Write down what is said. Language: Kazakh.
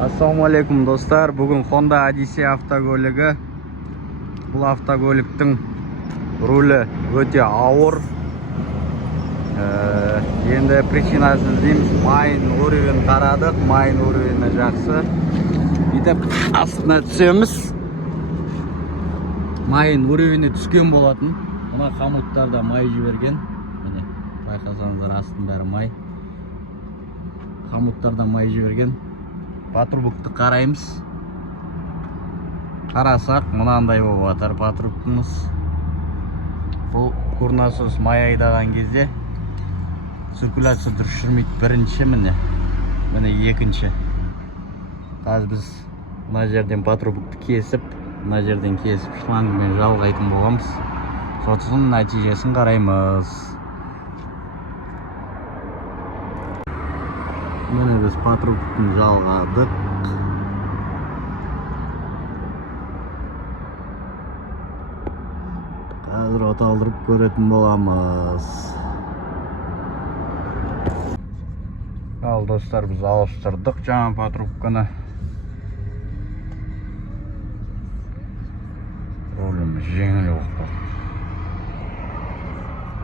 Ассалаумалейкум достар. Бүгін Honda Odyssey автокөлігі. Бұл автокөліктің рулі өте ауыр. Енді причинасын іздейміз. Майын уровень қарадық. Майын уровені жақсы. Етіп астына түсеміз. Майын уровені түскен болатын. Мына қамыттарда май жіберген. Міне байқасаңыздар астын бәрі май. Қамыттарда май жіберген. Патрубокты қараймыз. Қарасақ, мынандай болып жатыр патрубкымыз. Бұл курнасос май айдаған кезде циркуляция дұрыс жүрмейді. Бірінші міне екінші. Қазір біз мына жерден патрубокты кесіп, мына жерден кесіп шлангымен жалғайтын боламыз. Сосын нәтижесін қараймыз. Міне біз патрубоктың жалғадық. Қазір оталдырып көретін боламыз. Ал достар, біз ауыстырдық жаңа патрубканы. Руліміз жеңіл болып.